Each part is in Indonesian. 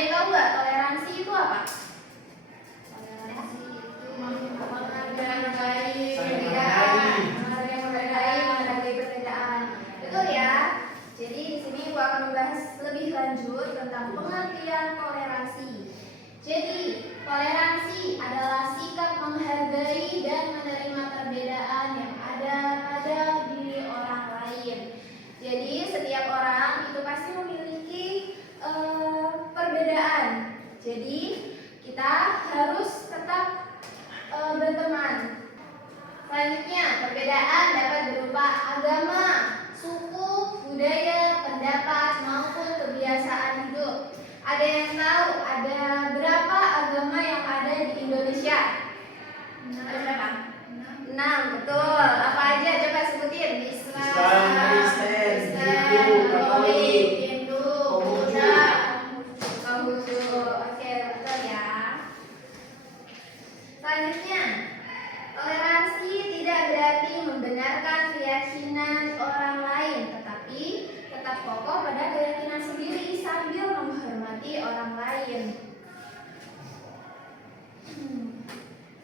yang tahu nggak toleransi itu apa? Toleransi itu menghargai perbedaan. Betul ya. Jadi di sini gua akan membahas lebih lanjut tentang pengertian toleransi. Jadi toleransi adalah sikap menghargai dan menerima perbedaan yang ada pada diri orang lain. Jadi setiap orang itu pasti memiliki perbedaan. Jadi kita harus tetap berteman. Selanjutnya, perbedaan dapat berupa agama, suku, budaya, pendapat, maupun kebiasaan hidup. Ada yang tahu ada berapa agama yang ada di Indonesia? Ada berapa? 6, betul. Apa aja? Coba sebutin. Islam, Kristen, Hindu, Katolik, Hindu, Konghucu. Buddha, Konghucu. Oke, betul ya. Selanjutnya, toleransi tidak berarti membenarkan keyakinan orang lain, tetapi tetap kokoh pada keyakinan sendiri sambil menghormati orang lain.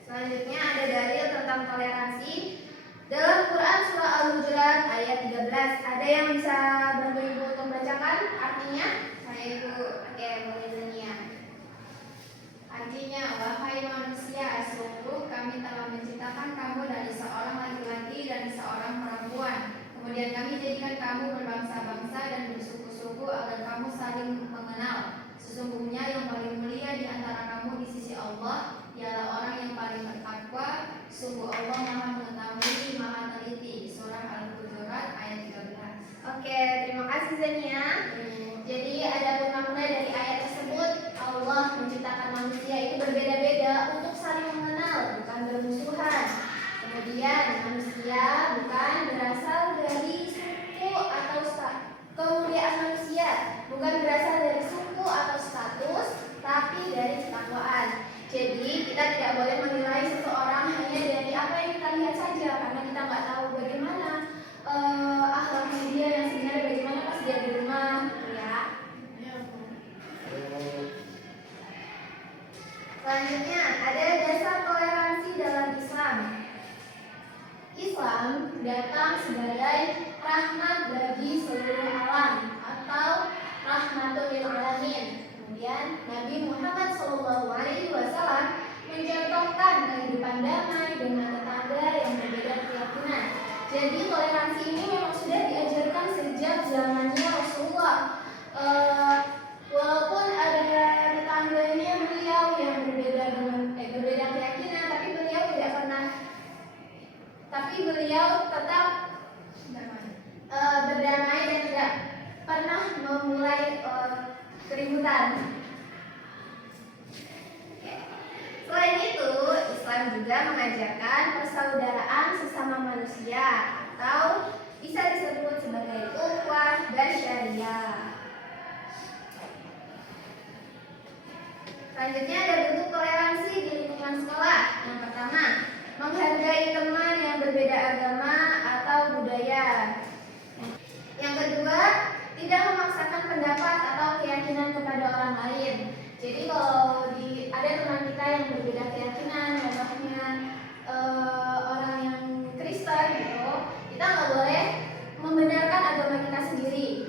Selanjutnya ada dalil tentang toleransi dalam Quran surah Al-Hujurat ayat 13. Ada yang bisa bantu Ibu untuk membacakan artinya? Saya Ibu. Oke, boleh Dania. Artinya, wahai manusia, sungguh kami telah menciptakan kamu dari seorang laki-laki dan seorang perempuan. Kemudian kami jadikan kamu berbangsa-bangsa dan bersuku-suku agar kamu saling mengenal. Sesungguhnya yang paling mulia di antara kamu di sisi Allah ialah orang yang paling bertakwa. Sungguh Allah Maha Mengetahui, Maha Teliti. Surah Al-Hujurat ayat 13. Oke, terima kasih Zania. Jadi ada makna dari ayat tersebut, Allah menciptakan manusia itu berbeda-beda untuk saling mengenal, bukan bermusuhan. Kemudian manusia bukan berasal dari suku atau kemuliaan manusia bukan berasal dari suku atau status, tapi dari ketakwaan. Jadi kita tidak boleh menilai seseorang hanya dari apa yang kita lihat saja, karena kita nggak tahu bagaimana akhlaknya dia yang sebenarnya, bagaimana pas dia di rumah, gitu ya. Selanjutnya ada dasar toleransi dalam Islam. Islam datang sebagai rahmat bagi seluruh alam atau rahmatul lil alamin. Kemudian Nabi Muhammad SAW mencontohkan kehidupan damai dengan tetangga yang berbeda keyakinan. Jadi toleransi ini memang sudah diajarkan sejak zamannya Rasulullah. Walaupun ada tetangganya beliau yang berbeda keyakinan, tapi beliau tetap berdamai dan tidak pernah memulai keributan. Selain itu, Islam juga mengajarkan persaudaraan sesama manusia atau bisa disebut sebagai ukhuwah basyariah. Selanjutnya ada bentuk toleransi di lingkungan sekolah. Yang pertama, menghargai teman yang berbeda agama atau budaya. Yang kedua, tidak memaksakan pendapat atau keyakinan kepada orang lain. Jadi kalau ada teman kita yang berbeda keyakinan, contohnya orang yang Kristen gitu, kita nggak boleh membenarkan agama kita sendiri,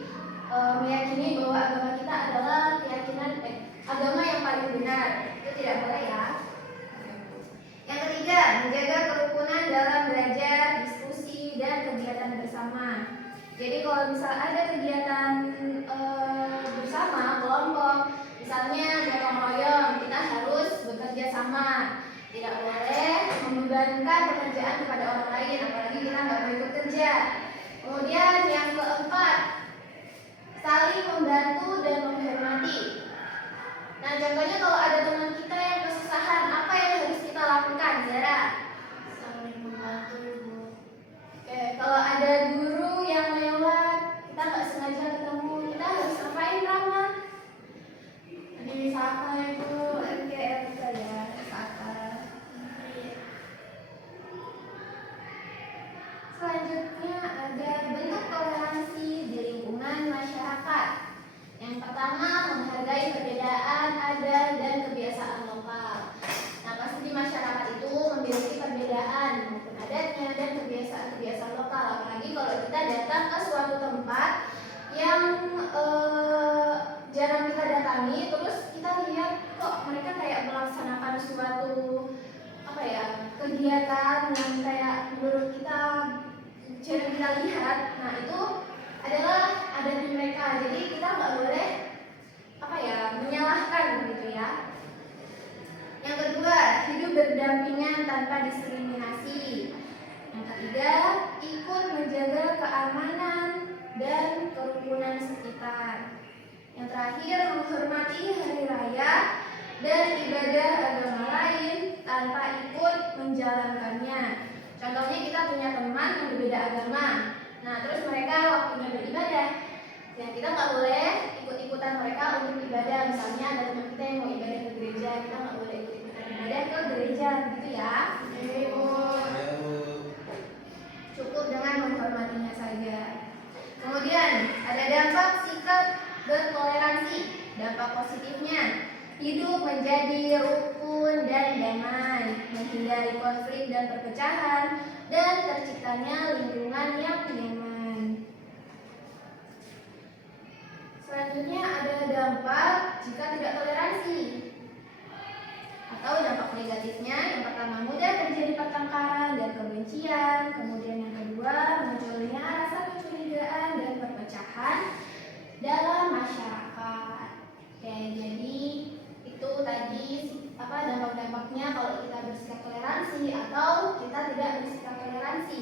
meyakini bahwa agama kita adalah keyakinan agama yang paling benar. Itu tidak boleh ya. Yang ketiga, menjaga kerukunan dalam belajar, diskusi, dan kegiatan bersama. Jadi kalau misal ada kegiatan bersama kelompok, misalnya gotong royong, kita harus bekerja sama. Tidak boleh membebankan pekerjaan kepada orang lain, apalagi kita nggak mau ikut kerja. Kemudian yang keempat, saling membantu dan menghormati. Nah, contohnya kalau ada teman kita yang kesusahan, apa yang harus kita lakukan, Zara? Saling membantu, Ibu. Oke, kalau ada guru yang lewat, kita nggak sengaja ketemu, kita harus ngapain, Rama? Disapa itu, oke, bisa ya, sapa. Selanjutnya ada bentuk toleransi di lingkungan masyarakat. Yang pertama, menghargai menghargai perbedaan adat dan kebiasaan lokal. Nah, pasti di masyarakat itu memiliki perbedaan maupun adatnya dan kebiasaan-kebiasaan lokal. Apalagi kalau kita datang ke suatu tempat yang jarang kita datangi, terus kita lihat kok mereka kayak melaksanakan suatu kegiatan yang kayak menurut kita jarang kita lihat. Nah, itu adalah adat di mereka. Jadi kita nggak boleh menyalahkan gitu ya. Yang kedua, hidup berdampingan tanpa diskriminasi. Yang ketiga, ikut menjaga keamanan dan kerukunan sekitar. Yang terakhir, menghormati hari raya dan ibadah agama lain tanpa ikut menjalankannya. Contohnya kita punya teman yang berbeda agama. Nah, terus mereka waktunya beribadah, dan kita nggak boleh ikut-ikutan mereka untuk ibadah. Misalnya ada teman kita yang mau ibadah ke gereja, kita nggak boleh ikut-ikutan ibadah ke gereja, gitu ya. Cukup dengan menghormatinya saja. Kemudian ada dampak sikap bertoleransi. Dampak positifnya, hidup menjadi rukun dan damai, menghindari konflik dan perpecahan, dan terciptanya lingkungan yang nyaman. Selanjutnya ada dampak jika tidak toleransi, atau dampak negatifnya. Yang pertama, mudah terjadi pertengkaran dan kebencian. Kemudian yang kedua, munculnya rasa kecurigaan dan perpecahan dalam masyarakat. Oke, jadi itu tadi dampak-dampaknya kalau kita bersikap toleransi atau kita tidak bersikap toleransi.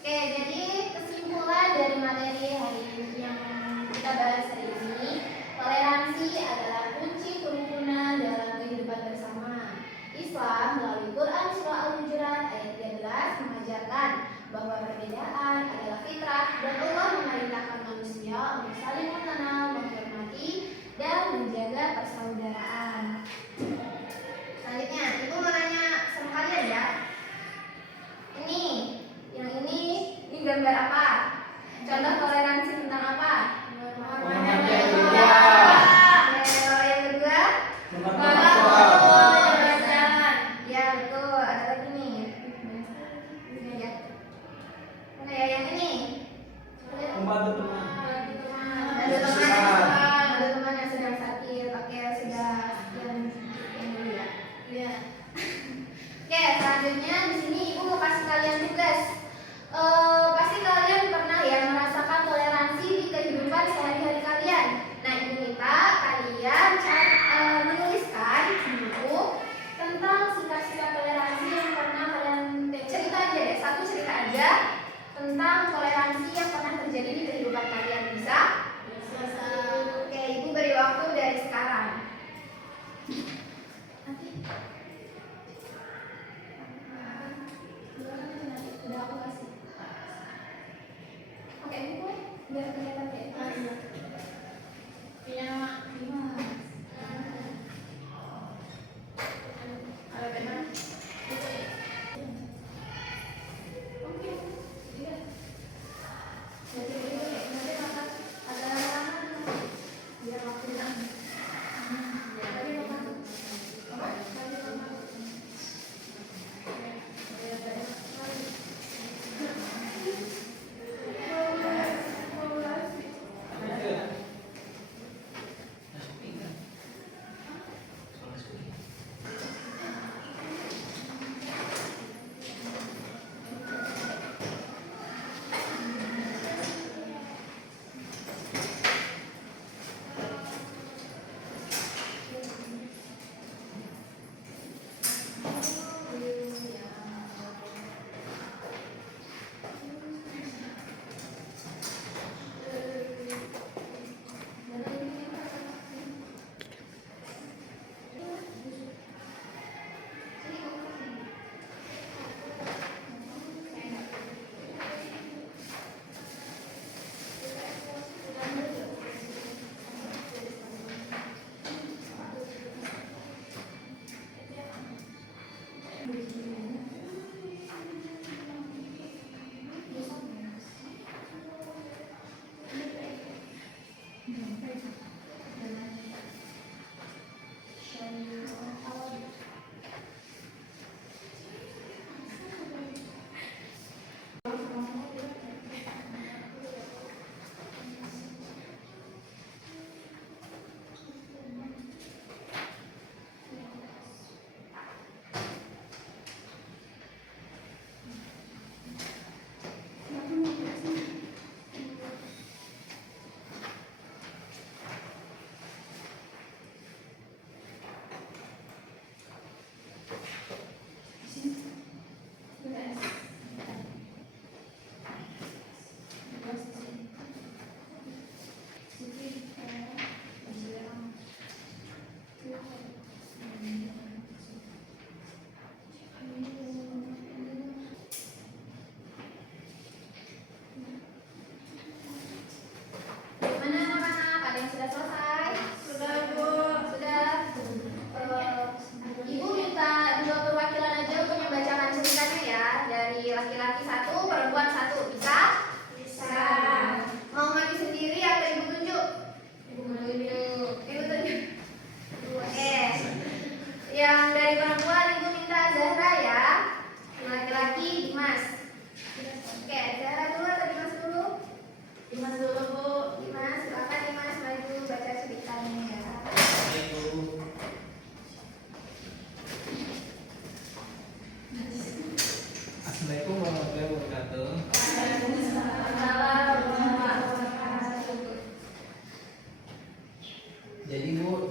Oke, jadi kesimpulan dari materi hari ini yang kita bahas hari ini, toleransi adalah kunci kerukunan dalam kehidupan bersama. Islam melalui Quran Surah Al-Hujurat ayat 13 mengajarkan bahwa perbedaan adalah fitrah dan Allah memerintahkan manusia untuk saling mengenal, menghormati, dan menjaga persaudaraan. Selanjutnya, Ibu mau nanya sama kalian ya. Ini gambar apa? Contoh toleransi tentang apa? Pengertian beda.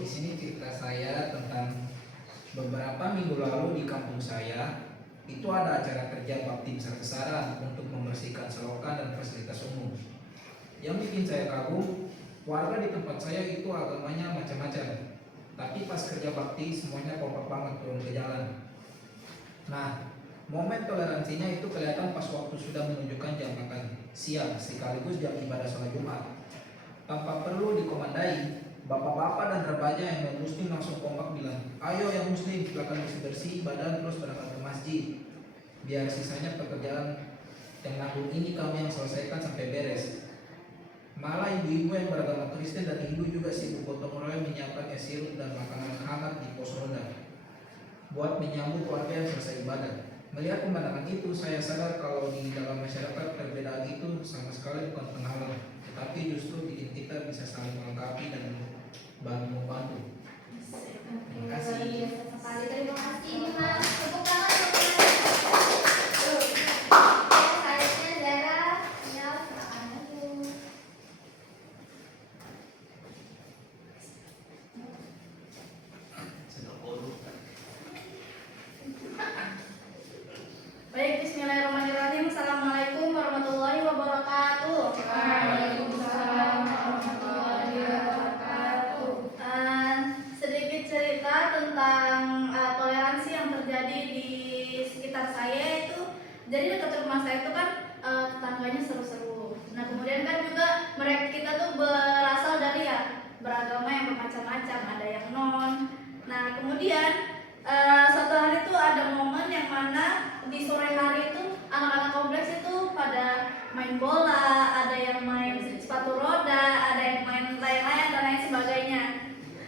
sini cerita saya tentang beberapa minggu lalu di kampung saya itu ada acara kerja bakti besar-besaran untuk membersihkan selokan dan fasilitas umum. Yang bikin saya kagum, warga di tempat saya itu agamanya macam-macam. Tapi pas kerja bakti semuanya kompak banget turun ke jalan. Nah, momen toleransinya itu kelihatan pas waktu sudah menunjukkan jam makan siang sekaligus jam ibadah sholat Jumat. Tanpa perlu dikomandai, bapak-bapak dan remaja yang non muslim langsung kompak bilang, ayo yang muslim silakan bersih-bersih badan terus berangkat ke masjid. Biar sisanya pekerjaan yang nanggung ini kami yang selesaikan sampai beres. Malah ibu-ibu yang beragama Kristen dan Hindu juga sibuk gotong royong menyiapkan es sirup dan makanan hangat di pos ronda buat menyambut warga yang selesai ibadah. Melihat pemandangan itu, saya sadar kalau di dalam masyarakat perbedaan itu sama sekali bukan penghalang, tetapi justru bikin kita bisa saling melengkapi dan membantu. Terima kasih. Luar biasa sekali. Terima kasih nih Mas. Tepuk tangan untuk Mas. Selanjutnya Zara. Ya, silakan maju. Baik, bismillahirrahmanirrahim. Assalamualaikum warahmatullahi wabarakatuh. Waalaikumsalam warahmatullahi wabarakatuh. Sedikit cerita tentang toleransi yang terjadi di sekitar saya itu. Jadi dekat rumah saya itu kan tetangganya seru-seru. Nah kemudian kan juga mereka kita tuh berasal dari beragama yang bermacam-macam. Ada yang non. Nah kemudian suatu hari itu ada momen yang mana di sore hari itu anak-anak kompleks itu pada main bola, ada yang main sepatu roda, ada yang main layang-layang dan lain sebagainya.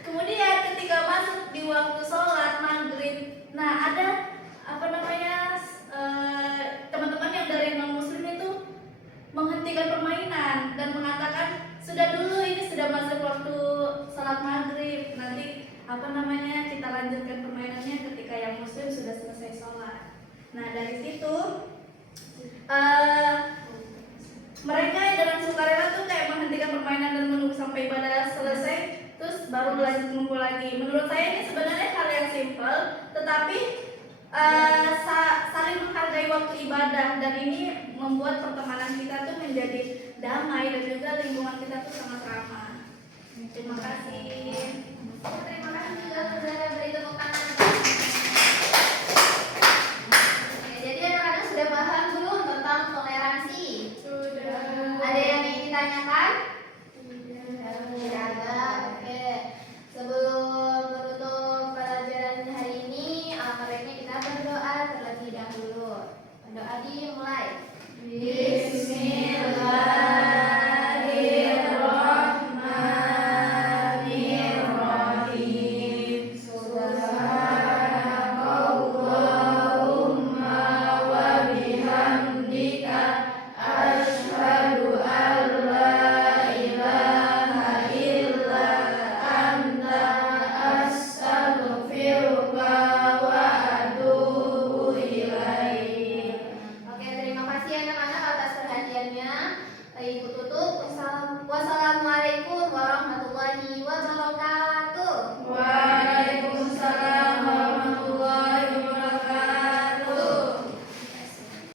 Kemudian ketika masuk di waktu sholat maghrib, nah ada teman-teman yang dari non muslim itu menghentikan permainan dan mengatakan sudah dulu ini sudah masuk waktu sholat maghrib, nanti kita lanjutkan permainannya ketika yang muslim sudah selesai sholat. Nah dari situ mereka dengan sukarela tuh kayak menghentikan permainan dan menunggu sampai ibadah selesai, terus baru lanjut ngumpul lagi. Menurut saya ini sebenarnya hal yang simpel, tetapi saling menghargai waktu ibadah, dan ini membuat pertemanan kita tuh menjadi damai dan juga lingkungan kita tuh sangat ramah. Terima kasih. Terima